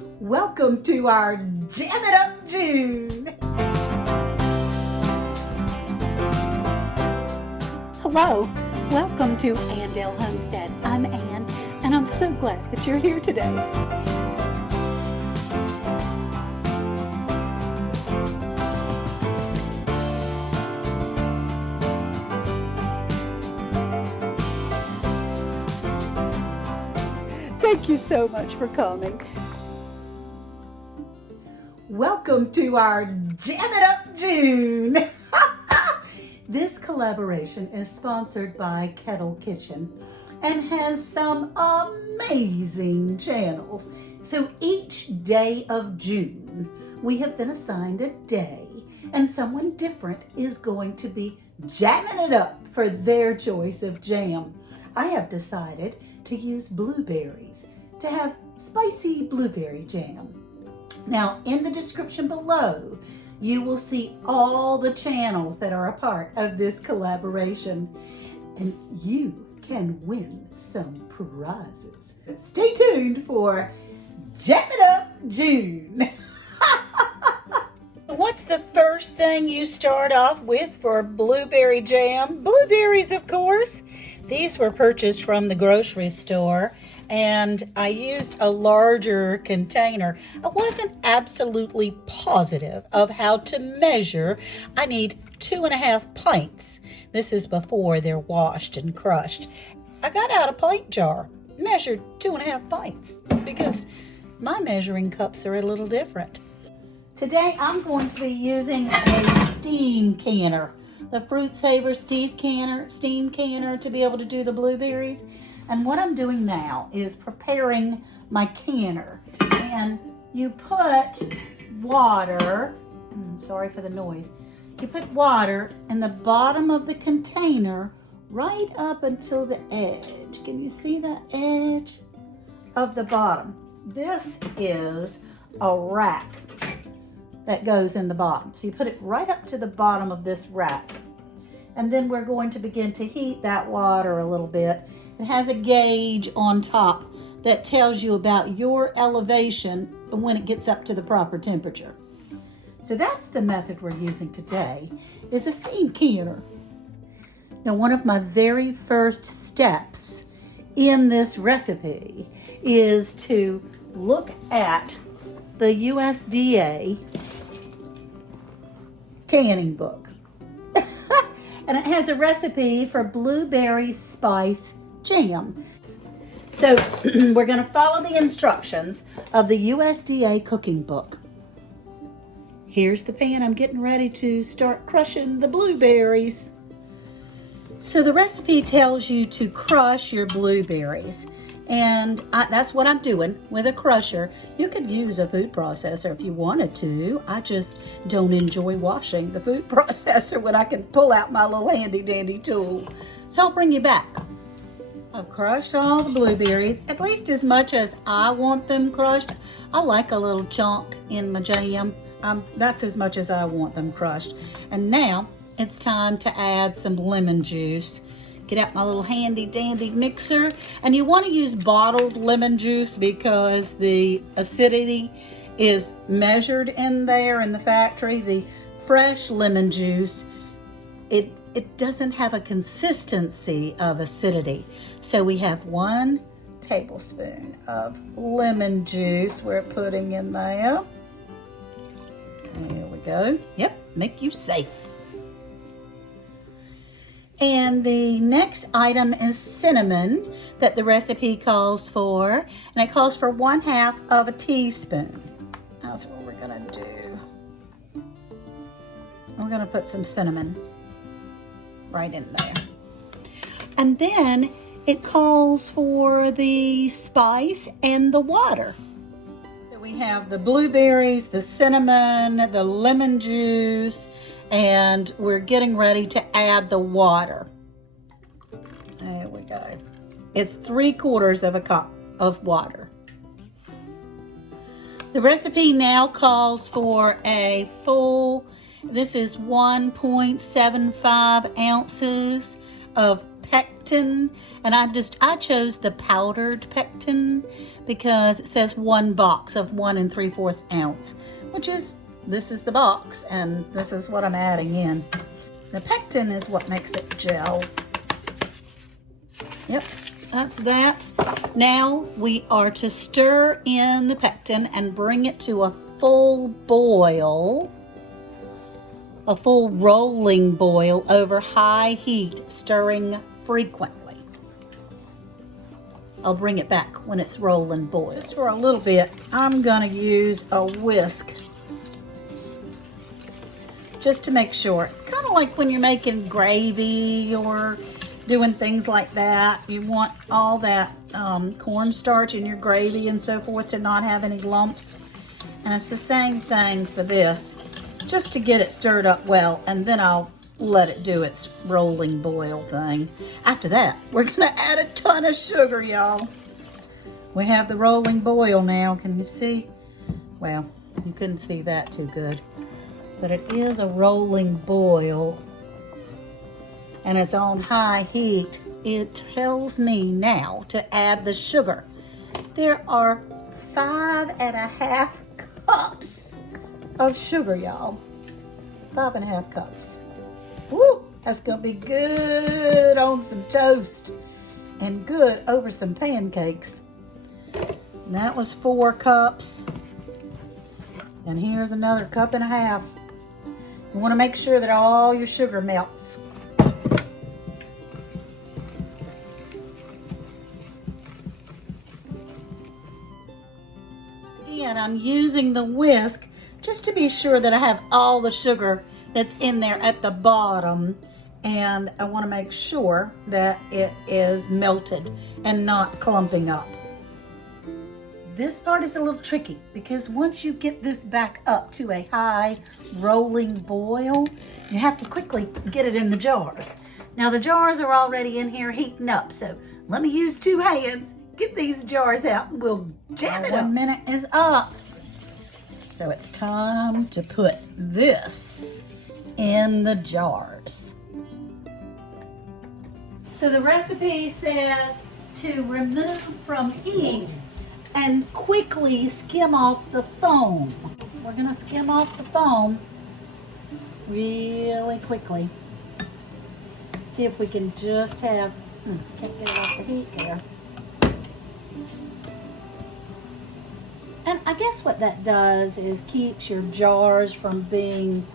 Welcome to our Jam It Up June. Hello, welcome to Andale Homestead. I'm Ann, and I'm so glad that you're here today. Thank you so much for coming. Welcome to our Jam It Up June. This collaboration is sponsored by Kettle Kitchen and has some amazing channels. So each day of June, we have been assigned a day, and someone different is going to be jamming it up for their choice of jam. I have decided to use blueberries to have spicy blueberry jam. Now, in the description below, you will see all the channels that are a part of this collaboration, and you can win some prizes. Stay tuned for Jam It Up June. What's the first thing you start off with for blueberry jam? Blueberries, of course. These were purchased from the grocery store, and I used a larger container. I wasn't absolutely positive of how to measure. I need 2.5 pints. This is before they're washed and crushed. I got out a pint jar, measured 2.5 pints, because my measuring cups are a little different. Today I'm going to be using a steam canner, the Fruit Saver steam canner to be able to do the blueberries. And what I'm doing now is preparing my canner. And you put water, sorry for the noise, you put water in the bottom of the container right up until the edge. Can you see the edge of the bottom? This is a rack that goes in the bottom. So you put it right up to the bottom of this rack. And then we're going to begin to heat that water a little bit. It has a gauge on top that tells you about your elevation when it gets up to the proper temperature. So that's the method we're using today, is a steam canner. Now, one of my very first steps in this recipe is to look at the USDA canning book. And it has a recipe for blueberry spice jam. So we're going to follow the instructions of the USDA cooking book. Here's the pan. I'm getting ready to start crushing the blueberries. So the recipe tells you to crush your blueberries, and that's what I'm doing with a crusher. You could use a food processor if you wanted to. I just don't enjoy washing the food processor when I can pull out my little handy dandy tool. So I'll bring you back. I've crushed all the blueberries, at least as much as I want them crushed. I like a little chunk in my jam. That's as much as I want them crushed. And now it's time to add some lemon juice. Get out my little handy dandy mixer. And you want to use bottled lemon juice because the acidity is measured in there in the factory. The fresh lemon juice, it doesn't have a consistency of acidity. So we have 1 tablespoon of lemon juice we're putting in there. There we go. Yep, make you safe. And the next item is cinnamon that the recipe calls for. And it calls for 1/2 of a teaspoon. That's what we're gonna do. We're gonna put some cinnamon right in there. And then it calls for the spice and the water. So we have the blueberries, the cinnamon, the lemon juice, and we're getting ready to add the water. There we go. It's 3/4 cup of water. The recipe now calls for a full, this is 1.75 ounces of pectin, and I chose the powdered pectin because it says 1 box of 1 3/4 ounce, which is, this is the box, and this is what I'm adding in. The pectin is what makes it gel. Yep, that's that. Now we are to stir in the pectin and bring it to a full boil, a full rolling boil over high heat, stirring frequently. I'll bring it back when it's rolling boil. Just for a little bit, I'm gonna use a whisk just to make sure. It's kind of like when you're making gravy or doing things like that. You want all that cornstarch in your gravy and so forth to not have any lumps. And it's the same thing for this, just to get it stirred up well, and then I'll let it do its rolling boil thing. After that, we're gonna add a ton of sugar, y'all. We have the rolling boil now. Can you see? Well, you couldn't see that too good, but it is a rolling boil, and it's on high heat. It tells me now to add the sugar. There are 5.5 cups of sugar, y'all. 5.5 cups. Woo! That's gonna be good on some toast and good over some pancakes. And that was 4 cups. And here's another 1.5 cups. You want to make sure that all your sugar melts. Again, I'm using the whisk just to be sure that I have all the sugar that's in there at the bottom, and I want to make sure that it is melted and not clumping up. This part is a little tricky because once you get this back up to a high rolling boil, you have to quickly get it in the jars. Now the jars are already in here heating up, so let me use 2 hands, get these jars out, and we'll jam it up. 1 minute is up. So it's time to put this in the jars. So the recipe says to remove from heat and quickly skim off the foam. We're gonna skim off the foam really quickly. See if we can just have, can't get it off the heat there. And I guess what that does is keeps your jars from being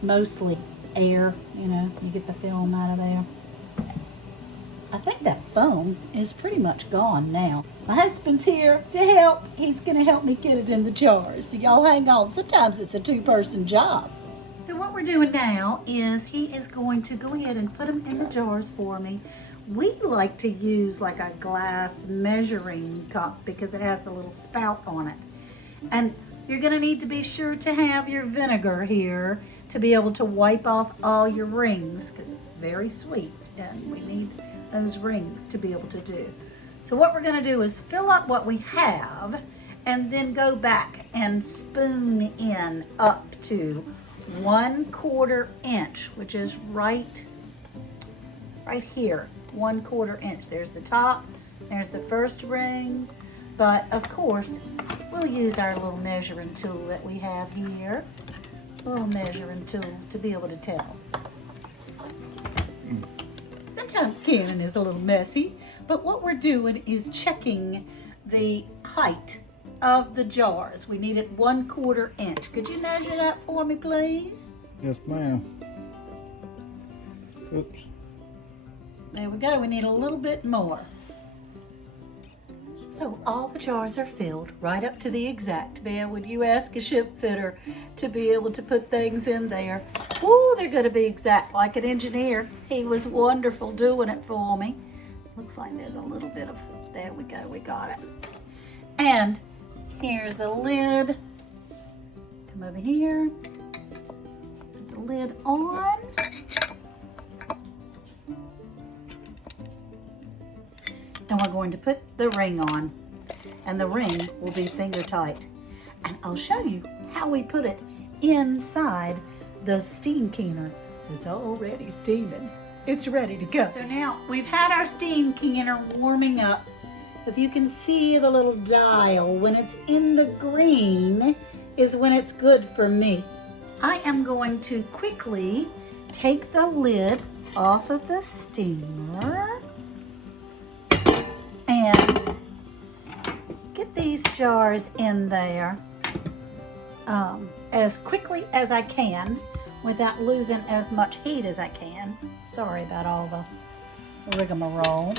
mostly air, you know, you get the film out of there. I think that foam is pretty much gone now. My husband's here to help. He's gonna help me get it in the jars. So y'all hang on. Sometimes it's a 2-person job. So what we're doing now is he is going to go ahead and put them in the jars for me. We like to use like a glass measuring cup because it has the little spout on it. And you're gonna need to be sure to have your vinegar here to be able to wipe off all your rings because it's very sweet and we need those rings to be able to do. So what we're gonna do is fill up what we have and then go back and spoon in up to 1/4 inch, which is right here, 1/4 inch. There's the top, there's the first ring, but of course we'll use our little measuring tool that we have here, a little measuring tool to be able to tell. Sometimes canning is a little messy, but what we're doing is checking the height of the jars. We need it 1/4 inch. Could you measure that for me, please? Yes, ma'am. Oops. There we go. We need a little bit more. So all the jars are filled right up to the exact. Bear, would you ask a ship fitter to be able to put things in there? Oh, they're going to be exact like an engineer. He was wonderful doing it for me. Looks like there's a little bit of, there we go, we got it. And here's the lid. Come over here. Put the lid on. And we're going to put the ring on. And the ring will be finger tight. And I'll show you how we put it inside the steam keener that's already steaming. it's ready to go. So now we've had our steam canner warming up. If you can see the little dial, when it's in the green is when it's good for me. I am going to quickly take the lid off of the steamer and get these jars in there as quickly as I can without losing as much heat as I can. Sorry about all the rigmarole.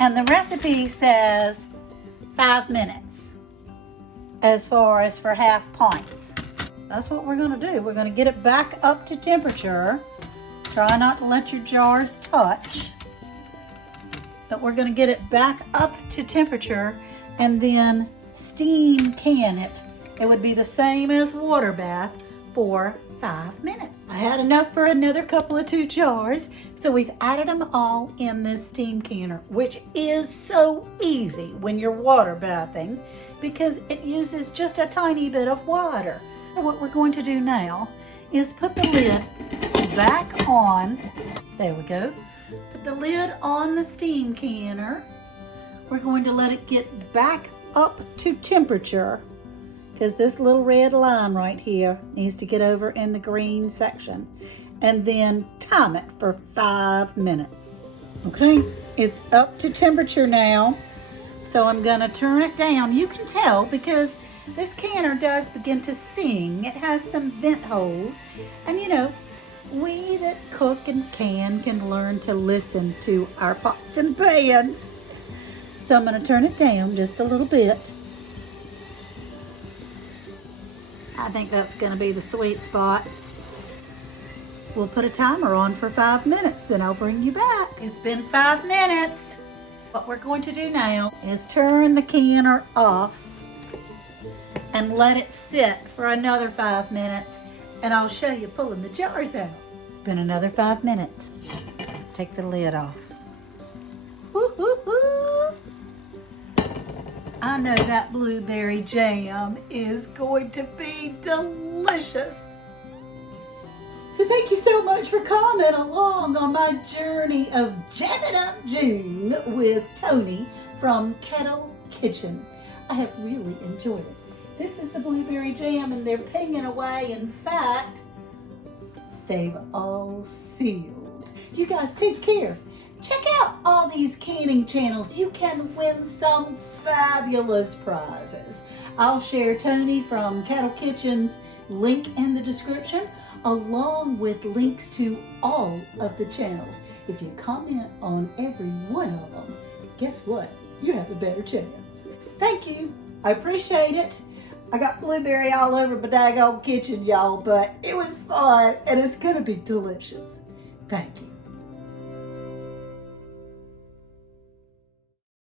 And the recipe says 5 minutes as far as for half pints. That's what we're going to do. We're going to get it back up to temperature. Try not to let your jars touch. But we're going to get it back up to temperature and then steam can it. It would be the same as water bath for 5 minutes. I had enough for another couple of 2 jars, so we've added them all in this steam canner, which is so easy when you're water bathing because it uses just a tiny bit of water. So what we're going to do now is put the lid back on. There we go. Put the lid on the steam canner. We're going to let it get back up to temperature because this little red line right here needs to get over in the green section, and then time it for 5 minutes. Okay, it's up to temperature now, so I'm gonna turn it down. You can tell because this canner does begin to sing. It has some vent holes, and you know, we that cook and can learn to listen to our pots and pans. So I'm gonna turn it down just a little bit. I think that's going to be the sweet spot. We'll put a timer on for 5 minutes, then I'll bring you back. It's been 5 minutes. What we're going to do now is turn the canner off and let it sit for another 5 minutes, and I'll show you pulling the jars out. It's been another 5 minutes. Let's take the lid off. Woo-hoo-hoo. I know that blueberry jam is going to be delicious. So thank you so much for coming along on my journey of jamming up June with Tony from Kettle Kitchen. I have really enjoyed it. This is the blueberry jam and they're pinging away. In fact, they've all sealed. You guys take care. Check out all these canning channels. You can win some fabulous prizes. I'll share Tony from Kettle Kitchen's link in the description, along with links to all of the channels. If you comment on every one of them, guess what? You have a better chance. Thank you. I appreciate it. I got blueberry all over my daggone kitchen, y'all, but it was fun and it's gonna be delicious. Thank you.